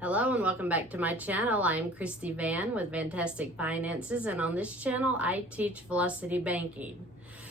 Hello and welcome back to my channel. I am Christy Vann with Fantastic Finances, and on this channel I teach velocity banking.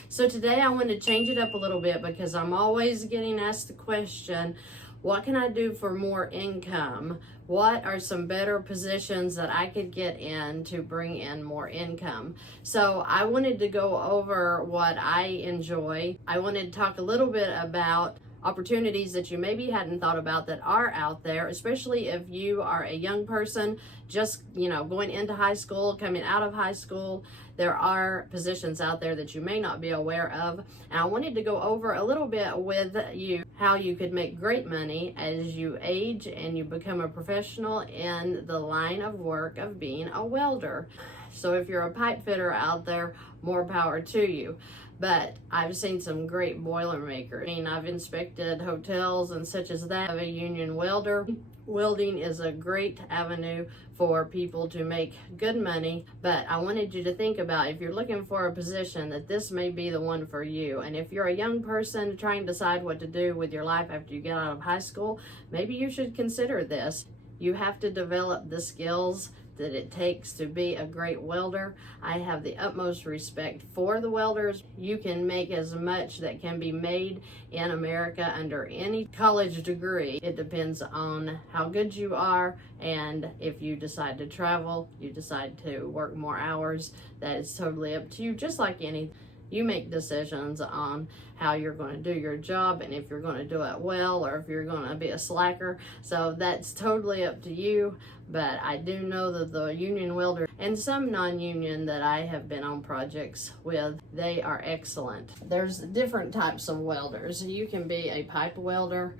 So today I want to change it up a little bit because I'm always getting asked the question, what can I do for more income? What are some better positions that I could get in to bring in more income? So I wanted to go over what I enjoy. I wanted to talk a little bit about opportunities that you maybe hadn't thought about that are out there, especially if you are a young person just going into high school, coming out of high school. There are positions out there that you may not be aware of, and I wanted to go over a little bit with you how you could make great money as you age and you become a professional in the line of work of being a welder. So if you're a pipe fitter out there, more power to you. But I've seen some great Boilermakers. I mean, I've inspected hotels and such as that. I have a union welder. Welding is a great avenue for people to make good money, but I wanted you to think about, if you're looking for a position, that this may be the one for you. And if you're a young person trying to decide what to do with your life after you get out of high school, maybe you should consider this. You have to develop the skills that it takes to be a great welder. I have the utmost respect for the welders. You can make as much that can be made in America under any college degree. It depends on how good you are, and if you decide to travel, you decide to work more hours, that is totally up to you. Just like any, you make decisions on how you're going to do your job and if you're going to do it well or if you're going to be a slacker. So that's totally up to you. But I do know that the union welder and some non-union that I have been on projects with, they are excellent. There's different types of welders. You can be a pipe welder.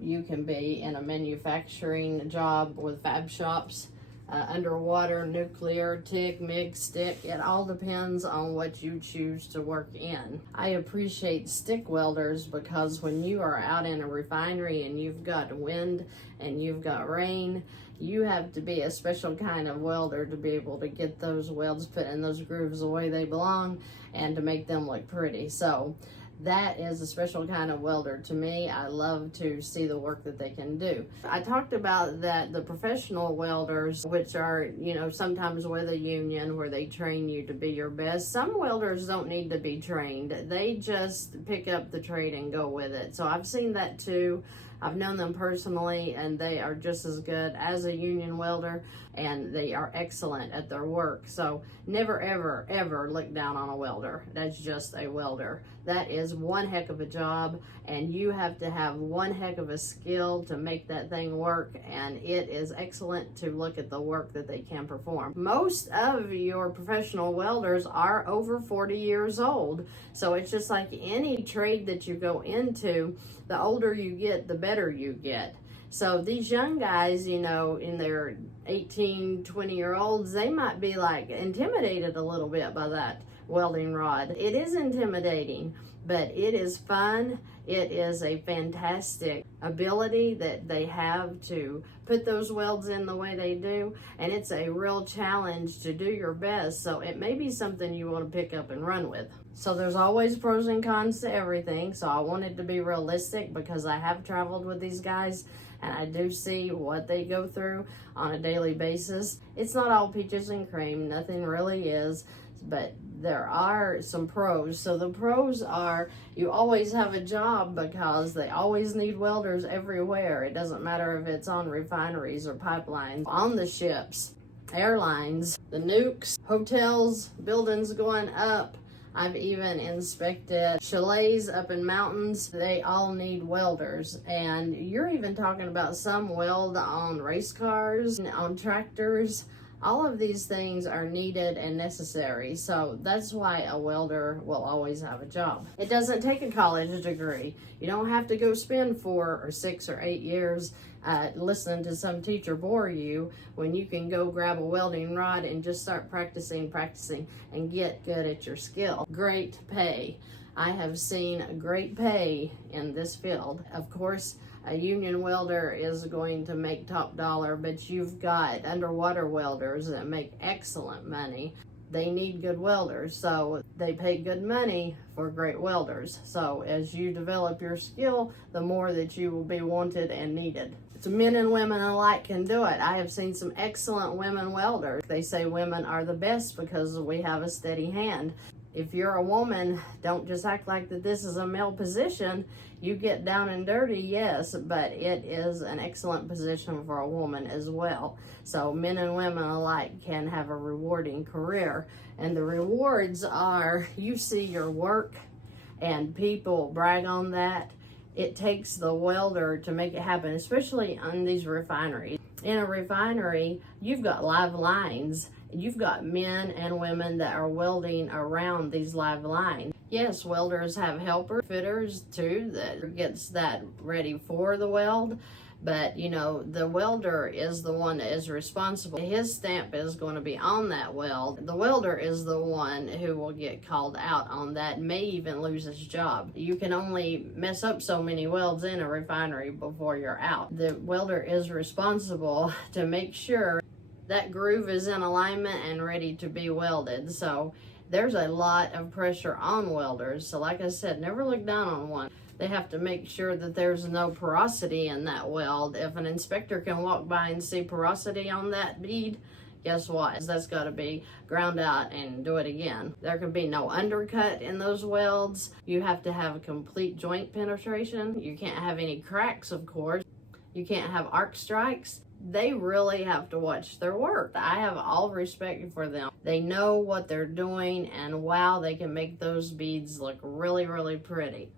You can be in a manufacturing job with fab shops. Underwater, nuclear, TIG, MIG, stick. It all depends on what you choose to work in. I appreciate stick welders because when you are out in a refinery and you've got wind and you've got rain, you have to be a special kind of welder to be able to get those welds put in those grooves the way they belong and to make them look pretty. So that is a special kind of welder to me. I love to see the work that they can do. I talked about that the professional welders, which are, sometimes with a union where they train you to be your best. Some welders don't need to be trained. They just pick up the trade and go with it. So I've seen that too. I've known them personally, and they are just as good as a union welder, and they are excellent at their work. So never, ever, ever look down on a welder. That's just a welder. That is one heck of a job, and you have to have one heck of a skill to make that thing work, and it is excellent to look at the work that they can perform. Most of your professional welders are over 40 years old, so it's just like any trade that you go into. The older you get, the better you get. So these young guys, in their 18, 20-year-olds, they might be like intimidated a little bit by that welding rod. It is intimidating, but it is fun. It is a fantastic ability that they have to put those welds in the way they do, and it's a real challenge to do your best. So it may be something you want to pick up and run with. So there's always pros and cons to everything. So I wanted to be realistic because I have traveled with these guys and I do see what they go through on a daily basis. It's not all peaches and cream, nothing really is, but there are some pros. So the pros are you always have a job because they always need welders everywhere. It doesn't matter if it's on refineries or pipelines, on the ships, airlines, the nukes, hotels, buildings going up. I've even inspected chalets up in mountains. They all need welders. And you're even talking about some weld on race cars, on tractors. All of these things are needed and necessary. So that's why a welder will always have a job. It doesn't take a college degree. You don't have to go spend 4 or 6 or 8 years listening to some teacher bore you when you can go grab a welding rod and just start practicing and get good at your skill. Great pay. I have seen great pay in this field. Of course, a union welder is going to make top dollar, but you've got underwater welders that make excellent money. they need good welders, so they pay good money for great welders. So as you develop your skill, the more that you will be wanted and needed. So men and women alike can do it. I have seen some excellent women welders. They say women are the best because we have a steady hand. If you're a woman, don't just act like that this is a male position. You get down and dirty, yes, but it is an excellent position for a woman as well. So men and women alike can have a rewarding career. And the rewards are, you see your work and people brag on that. It takes the welder to make it happen, especially on these refineries. In a refinery, you've got live lines. You've got men and women that are welding around these live lines. Yes, welders have helper fitters too that gets that ready for the weld. But, you know, the welder is the one that is responsible. His stamp is going to be on that weld. The welder is the one who will get called out on that, may even lose his job. You can only mess up so many welds in a refinery before you're out. The welder is responsible to make sure that groove is in alignment and ready to be welded. So there's a lot of pressure on welders. So like I said, never look down on one. They have to make sure that there's no porosity in that weld. If an inspector can walk by and see porosity on that bead, guess what? That's got to be ground out and do it again. There can be no undercut in those welds. You have to have a complete joint penetration. You can't have any cracks, of course. You can't have arc strikes. They really have to watch their work. I have all respect for them. They know what they're doing, and wow, they can make those beads look really, really pretty.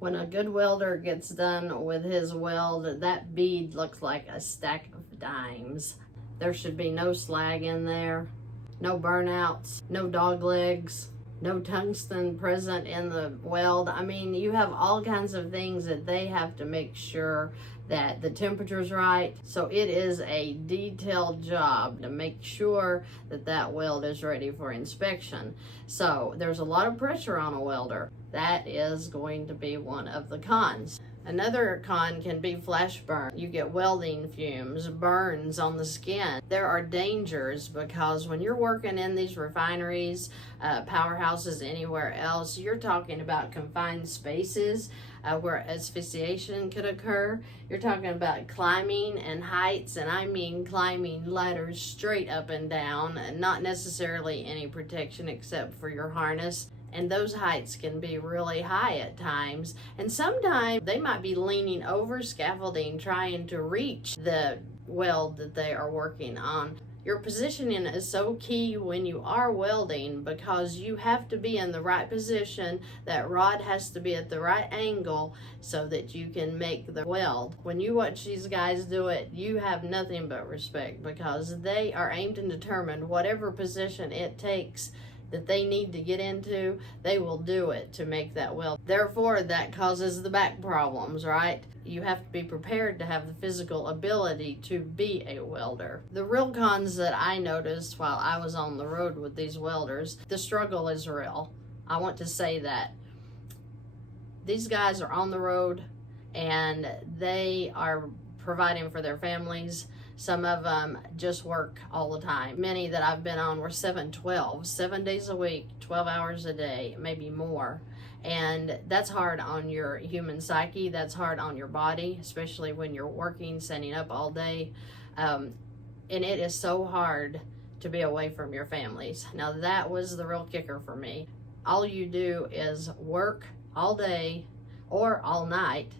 When a good welder gets done with his weld, that bead looks like a stack of dimes. There should be no slag in there, no burnouts, no dog legs, no tungsten present in the weld. I mean, you have all kinds of things that they have to make sure that the temperature's right. So it is a detailed job to make sure that that weld is ready for inspection. So there's a lot of pressure on a welder. That is going to be one of the cons. Another con can be flash burn. You get welding fumes, burns on the skin. There are dangers because when you're working in these refineries, powerhouses, anywhere else, you're talking about confined spaces where asphyxiation could occur. You're talking about climbing and heights, and I mean climbing ladders straight up and down, and not necessarily any protection except for your harness. And those heights can be really high at times. And sometimes they might be leaning over scaffolding trying to reach the weld that they are working on. Your positioning is so key when you are welding because you have to be in the right position. That rod has to be at the right angle so that you can make the weld. When you watch these guys do it, you have nothing but respect because they are aimed and determined. Whatever position it takes that they need to get into, they will do it to make that weld. Therefore, that causes the back problems, right? You have to be prepared to have the physical ability to be a welder. The real cons that I noticed while I was on the road with these welders, the struggle is real. I want to say that. These guys are on the road and they are providing for their families. Some of them just work all the time. Many that I've been on were 7-12, 7 days a week, 12 hours a day, maybe more. And that's hard on your human psyche. That's hard on your body, especially when you're working, standing up all day. And it is so hard to be away from your families. Now that was the real kicker for me. All you do is work all day or all night.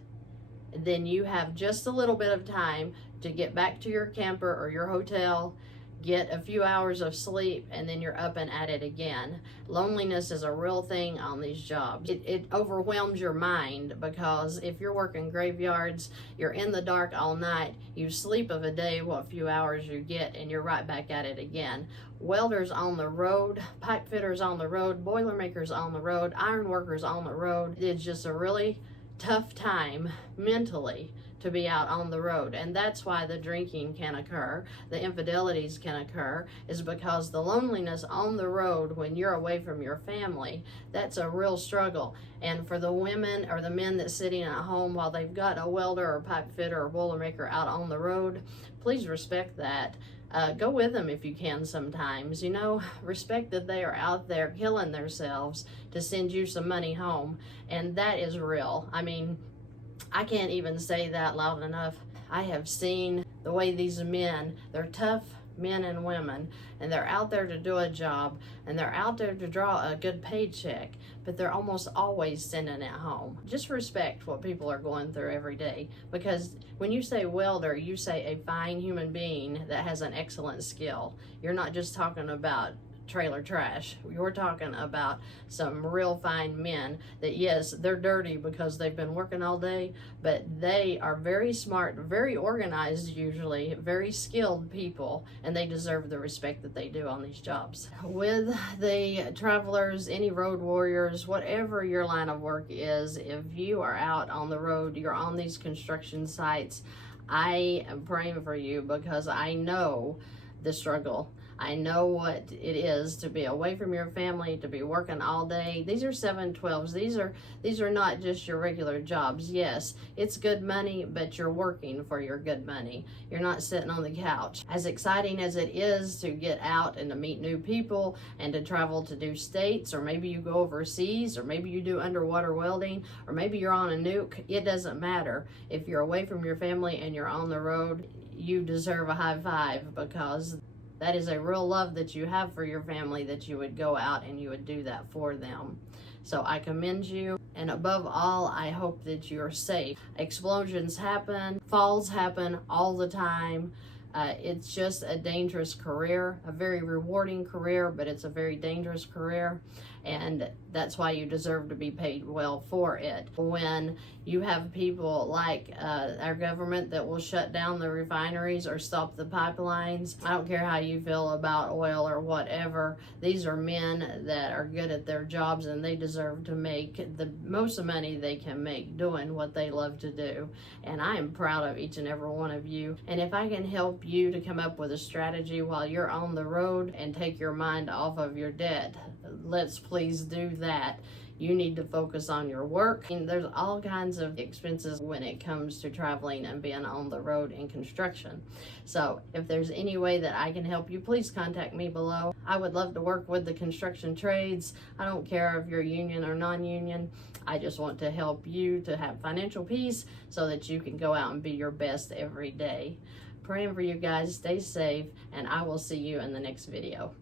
Then you have just a little bit of time to get back to your camper or your hotel, get a few hours of sleep, and then you're up and at it again. Loneliness is a real thing on these jobs. It overwhelms your mind because if you're working graveyards, you're in the dark all night, you sleep of a day what few hours you get, and you're right back at it again. Welders on the road, pipe fitters on the road, boilermakers on the road, iron workers on the road. It's just a really tough time mentally to be out on the road. And that's why the drinking can occur, the infidelities can occur, is because the loneliness on the road when you're away from your family, that's a real struggle. And for the women or the men that's sitting at home while they've got a welder or pipe fitter or boilermaker out on the road, please respect that. Go with them if you can sometimes, you know, respect that they are out there killing themselves to send you some money home. And that is real. I mean, I can't even say that loud enough. I have seen the way these men, they're tough men and women, and they're out there to do a job, and they're out there to draw a good paycheck, but they're almost always sending it home. Just respect what people are going through every day, because when you say welder, you say a fine human being that has an excellent skill. You're not just talking about trailer trash. You're talking about some real fine men that, yes, they're dirty because they've been working all day, but they are very smart, very organized, usually very skilled people, and they deserve the respect that they do on these jobs. With the travelers, any road warriors, whatever your line of work is, if you are out on the road, you're on these construction sites, I am praying for you, because I know the struggle. I know what it is to be away from your family, to be working all day. These are 712s. These are not just your regular jobs. Yes, it's good money, but you're working for your good money. You're not sitting on the couch. As exciting as it is to get out and to meet new people and to travel to new states, or maybe you go overseas, or maybe you do underwater welding, or maybe you're on a nuke, it doesn't matter. If you're away from your family and you're on the road, you deserve a high five, because that is a real love that you have for your family, that you would go out and you would do that for them. So I commend you, and above all, I hope that you're safe. Explosions happen, falls happen all the time. It's just a dangerous career, a very rewarding career, but it's a very dangerous career, and that's why you deserve to be paid well for it. When you have people like our government that will shut down the refineries or stop the pipelines, I don't care how you feel about oil or whatever, these are men that are good at their jobs, and they deserve to make the most money they can make doing what they love to do. And I am proud of each and every one of you. And if I can help you to come up with a strategy while you're on the road and take your mind off of your debt, let's please do that. You need to focus on your work. And there's all kinds of expenses when it comes to traveling and being on the road in construction. So if there's any way that I can help you, please contact me below. I would love to work with the construction trades. I don't care if you're union or non-union. I just want to help you to have financial peace so that you can go out and be your best every day. Praying for you guys. Stay safe, and I will see you in the next video.